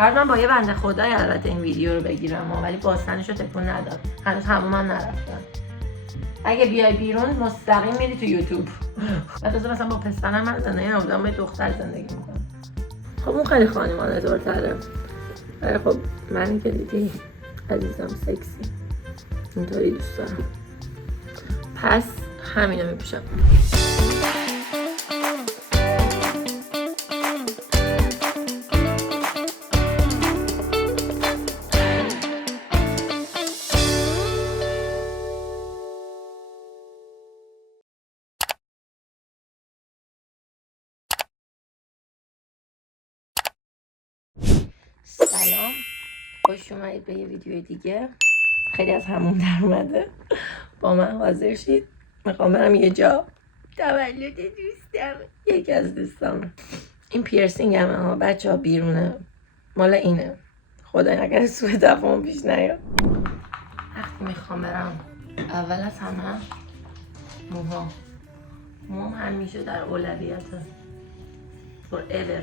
بعد من با یه بنده خدای البته این ویدیو رو بگیرم ولی بازتنشو تکون نداد. هنوز همومم نرفتم. اگه بیای بیرون مستقیم میری تو یوتیوب. بعد مثلا با پسرم من زندگی نبودم، با دختر زندگی میکنم. خب اون خیلی خانمانه دارتره. ولی خب من که دیدی عزیزم سکسی اینطوری دوست دارم. پس همینو میپوشم. سلام، خوش اومدید به یه ویدیو دیگه. خیلی از همون در اومده. با من حاضر شید، میخوام برم یه جا. تولد دوستم، یکی از دوستام. این پیرسینگ همه بچه ها بیرونه، مال اینه. خدا اگر سوء تفاهم پیش نیاد. وقتی میخوام برم اول از همه موهام همیشه در اولویته. forever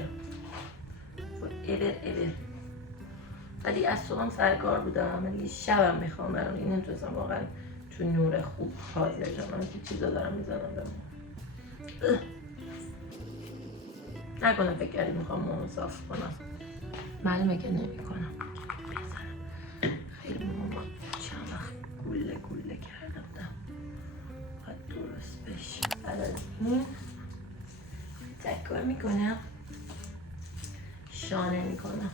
ولی از صبحم سر کار بودم، ولی شبم میخوام برم. این نمیتونستم واقعا تو نور خوب حاضر شم. من که چیزا دارم میزنم بمون. نکنم فکر کردی میخوام موهامو صاف کنم. معلومه که نمی کنم. خیلی موهام چند وقت گله کرده بودم، باید درست بشه. بعد از این تکار میکنم، شانه میکنم.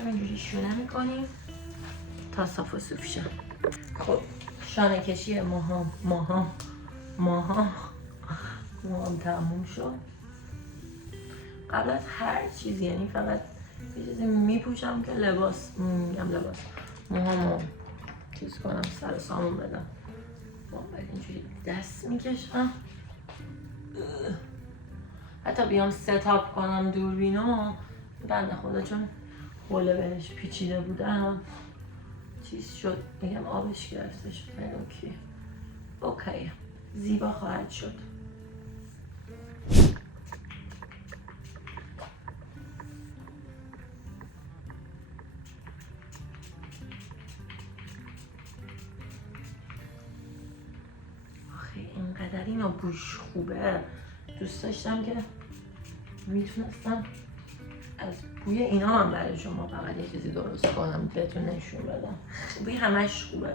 همینجوری شونه میکنیم تا صاف و صوف شه. خب شانه کشی موهام تموم شد. قبل از هر چیزی، یعنی فقط یه چیزی میپوشم که لباس موهامو چیز کنم، سر و سامون بدم. باید اینجوری دست میکشم. حتی بیام ستاپ کنم دوربینو، بنده خدا چون حوله بهش پیچیده بودم چیز شد، میگم آبش گرفتش. اوکی زیبا خواهد شد. آخه اینقدر اینو بوش خوبه، دوست داشتم که میتونستم از بوی اینا هم برای شما فقط یه چیزی درست کنم بهتون نشون بدم. بوی همش خوبه،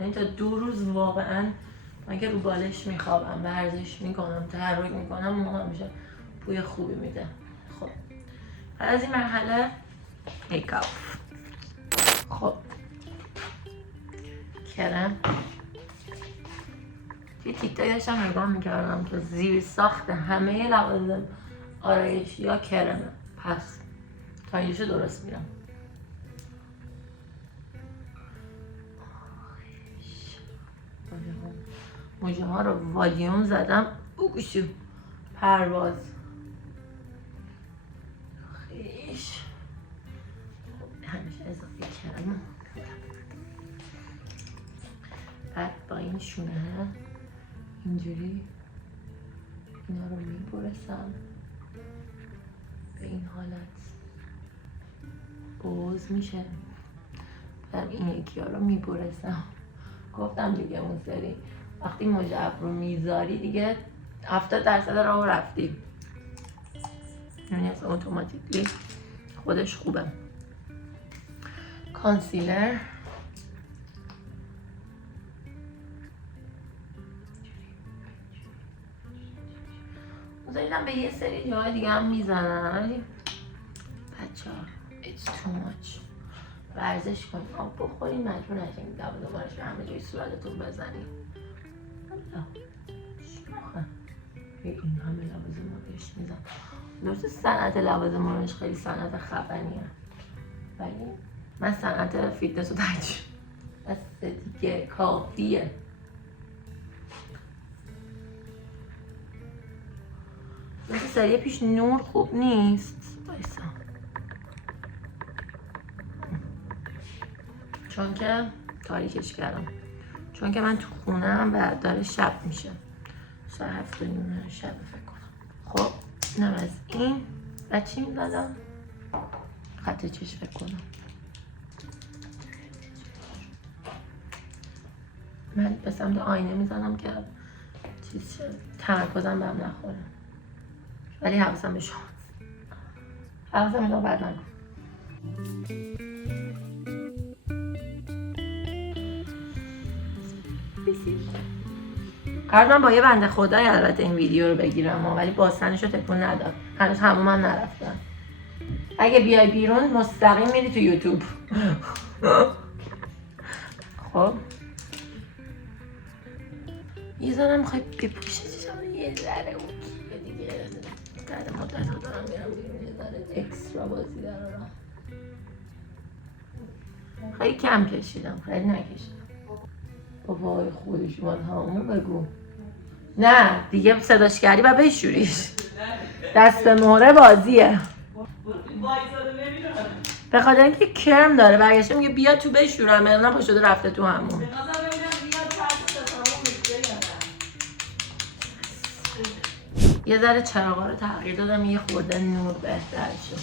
یعنی تا 2 روز واقعا من که رو بالش میخوابم، ورزش میکنم، تحرک میکنم، موها همیشه بوی خوبی میده. خب بعد از این مرحله میکاپ. خب کرم یه تیک تاک داشتم نگاه میکردم که زیر ساخت همه لوازم آرایشی یا کرمه. پس تا اینجاشو درست میرم. موجه ها رو والیوم زدم. اوگوشو پرواز. خیش همیشه اضافه کرم. بعد با این شونه اینجوری اینا رو میبرسم به این حالت، بوز میشه. بعد این یکی ها رو میبرسم. گفتم دیگه اون سری وقتی موجه ابرو میذاری دیگه 70% راه رفتی. یعنی از اتوماتیکلی خودش خوبه. کانسیلر مزایدم به یه سری جاهای دیگه هم میزنم، ولی بچه ها it's too much. ورزش کنید، آب بخورید، مجبور نشین لوازمارش به همه جای صورتتون بزنید. شوخه این همه لوازمارش میزن. درسته صنعت لوازمارش خیلی صنعت خفنیه، ولی من صنعت فیتنس رو ترجیح میدم. بس دیگه کافیه. مثل سریع پیش نور خوب نیست بایستا، چون که تاریکش کردم، چون که من تو خونم و داره شب میشه، ساعت 7:30 شب فکر کنم. خب اینم از این. و چی میزدم؟ خط چش فکر کنم. من به سمت آینه میزنم که چیز شد، تمرکزم به هم نخوره. ولی حواسم به شما، حواسم اینو بد نکن. قرار من با یه بنده خدای البته این ویدیو رو بگیرم ولی بازتنش رو تکون نداد. هنوز همومم نرفتم. اگه بیای بیرون مستقیم میری تو یوتیوب. خب یه ذره میخوای بپوشی چشم یه ذره اوکیه دیگه. بعد مدت ها دارم میرم بیرون، یه ذره اکسترا بازی دارم. خیلی کم کشیدم، خیلی نکشیدم. وای خودش من همون بگو. نه دیگه صداش کردی و بشوریش. دست به مهره بازیه. به خاطر اینکه کرم داره برگشته میگه بیا تو بشورم، مقدم پا شده رفته تو همون. یه ذره چراغا رو تغییر دادم، یه خورده نور بهتر شد.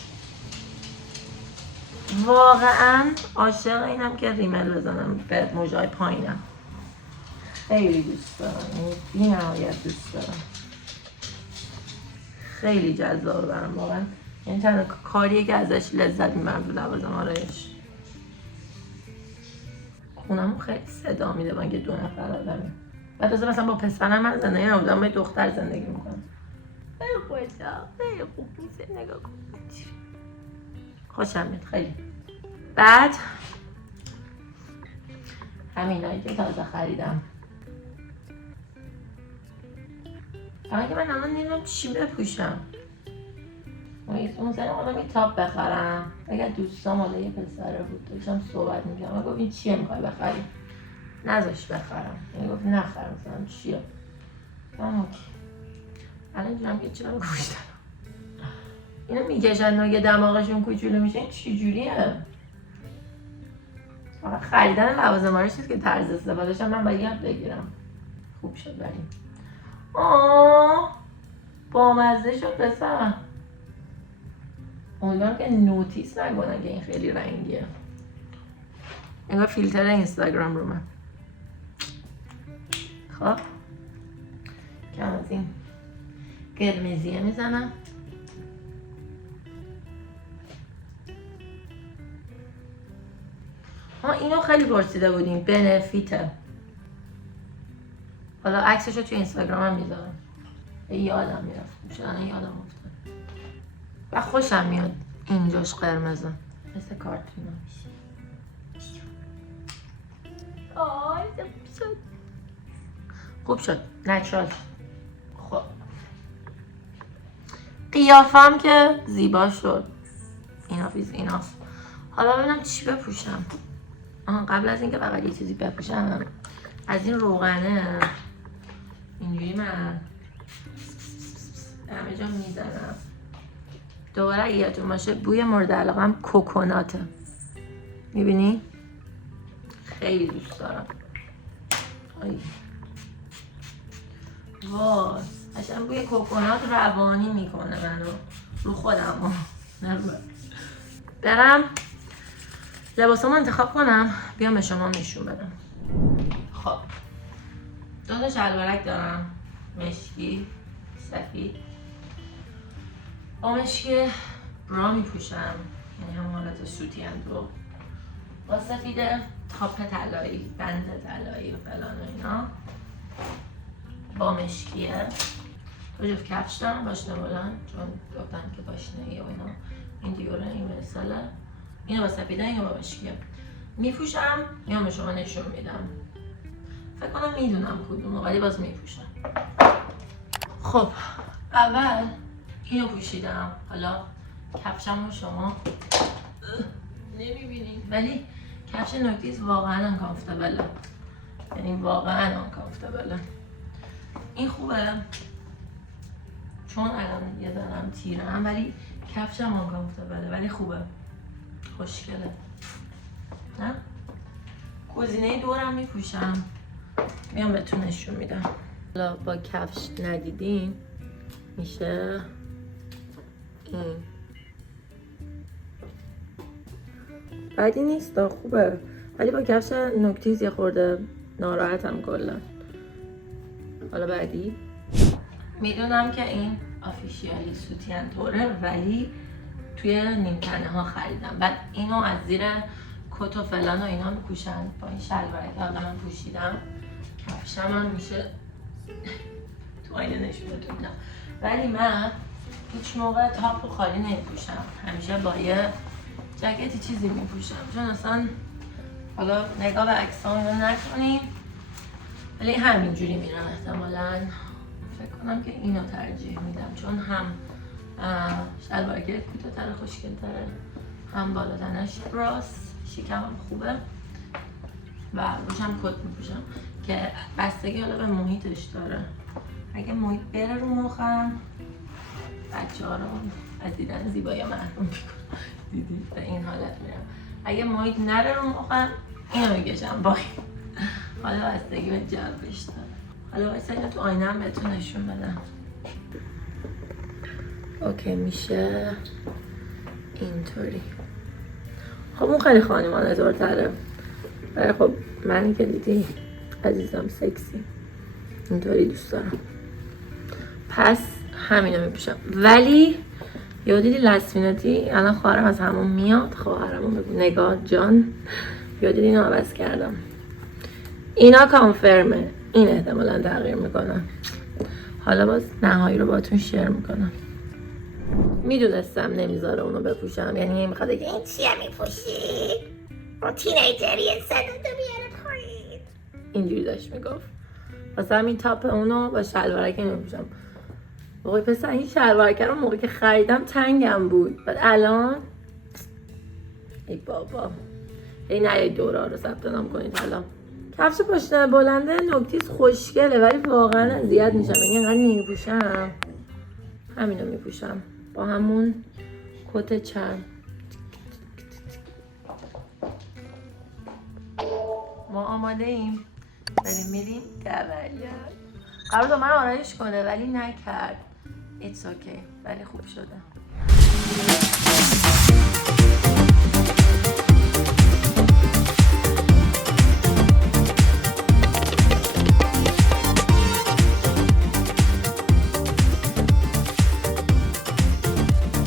واقعا عاشق اینم که ریمل بزنم به موجای پایینم. خیلی دوست دارم، بی نهایت دوست دارم. خیلی جذاب برام واقعا. این تنها کاریه که ازش لذت میبرم تو لوازم آرایش. خونمون خیلی صدا میده من که 2 نفر آدمیم. و تازه مثلا با پسرم من زندگی نبودم، با دختر زندگی میکنم. خیلی خوشم، خیلی خوب میشه. نگاه کن خوشم میاد خیلی. بعد همینایی که تازه خریدم. فقط که من الان نمیدونم چی بپوشم. اون سری آدم یه تاپ بخرم. اگر دوستام حالا یه پسره بود داشتم صحبت میکردم، من گفت این چیه میخوای بخری؟ نذاش بخرم. من گفت نخر، مثلا چیه؟ گفتم اوکی. الان جونم که چرا گوش دارم. اینو میکشن و یه دماغشون کوچولو میشه، این چی جوریه؟ فقط خریدن لوازم آرایش نیست که طرز استفادهشم من باید یاد بگیرم. خوب شد بریم. بامزه شد پسر. امیدوارم که نوتیس نکنن که این خیلی رنگیه. انگار فیلتر اینستاگرام رو من. خب کم از این قرمزیه میزنم. اینو خیلی پرسیده بودیم، بنفیته. حالا عکسش رو توی اینستاگرام هم میذارم. یادم میرفت، الان یادم افتاد. و خوشم میاد اینجاش قرمزه، مثل کارتونا میشه. خوب شد، نچرال. خب قیافم که زیبا شد. ایناست. حالا ببینم چی بپوشم. قبل از اینکه فقط یه چیزی بپوشم، از این روغنه اینجوری من همه جا میزنم. دوباره اگه یادتون باشه بوی مورد علاقه‌م کوکوناته. میبینی؟ خیلی دوست دارم. وای قشنگ بوی کوکونات روانی میکنه منو رو خودم. برم لباسامو انتخاب کنم بیام به شما نشون بدم. خب 2 تا شلوارک دارم، مشکی سفید. با مشکی برا میپوشم، یعنی همون حالت سوتی اندو. با سفید تاپ طلایی، بند طلایی و فلان و اینا. با مشکیه. 2 جفت کفش دارم پاشنه بلند، چون گفتن که پاشنه و اینا این دیوره این مثاله. اینو با سفیده، اینو با مشکیه میپوشم، میام به شما نشون میدم. فکر کنم میدونم کدومو ولی باز میپوشم. خب اول اینو پوشیدم، حالا کفشم رو شما نمیبینید ولی کفش نوکتیز واقعا انکامفتبله، یعنی واقعا انکامفتبله. این خوبه چون الان یه ذرم تیرم ولی کفشم انکامفتبله ولی خوبه، خوشگله. نه؟ گزینه دورم میپوشم، میام بهتون نشون میدم. حالا با کفش ندیدین میشه بدی نیست، خوبه، ولی با کفش نوکتیز یه خورده ناراحتم کلا. حالا بعدی میدونم که این آفیشیالی سوتین طوره ولی توی نیمتنه ها خریدم. بعد اینو از زیر کت و فلان و اینا میپوشن با این شلواری که حالا من پوشیدم. کفشم هم میشه تو آینه نشونتون میدم، ولی من هیچ موقع تاپ و خالی نمیپوشم، همیشه با یه جکتی چیزی میپوشم، چون اصلا حالا نگاه به عکسام رو نکنیم ولی همینجوری میرم. احتمالاً فکر کنم که اینو ترجیح میدم، چون هم شلوارک کوتاه‌تر خوشگل‌تره، هم بالاتنش راست، شکمم خوبه و روشم کت میپوشم که بستگی حالا به محیطش داره. اگه محیط بره رو مخم بچه‌ها رو از دیدن زیبایی محروم میکنم، دیدی؟ به این حالت میرم. اگه محیط نره رو مخم اینو میکشم با حالا بستگی به جوش داره. حالا واسه اینو تو آینه هم بهتون نشون بدم. اوکی میشه اینطوری. خب اون خیلی خانمانه طورتره، ولی خب منی که دیدی عزیزم سکسی اینطوری دوست دارم، پس همینو میپوشم. ولی یه دیدی لسمیناتی الان خواهرم از همون میاد، خواهرمو بگو نگاه جان، یه دیدی اینو عوض کردم. اینا کانفرمه، این احتمالا تغییر میکنم. حالا باز نهایی رو باتون شیر میکنم. میدونستم نمیذاره اونو بپوشم، یعنی میخواد بگه این چیه میپوشی؟ اون تینیجریه صداتو بیاره پایین، اینجوری داشت میگفت. واسه همین تاپ اونو با شلوارک نمیپوشم. بابای پسر این شلوارک رو موقعی که خریدم تنگم بود، بعد الان ای بابا این نه دورا رو ثبت نام کنید. حالا کفش پاشنه بلنده نوکتیز خوشگله ولی واقعا اذیت میشم، یعنی انقدر نمیپوشم همینو میپوشم با همون کت چرم. ما آماده ایم بریم میریم گوریان. قرار دو من آرایش کنه ولی نکرد. It's okay ولی خوب شده.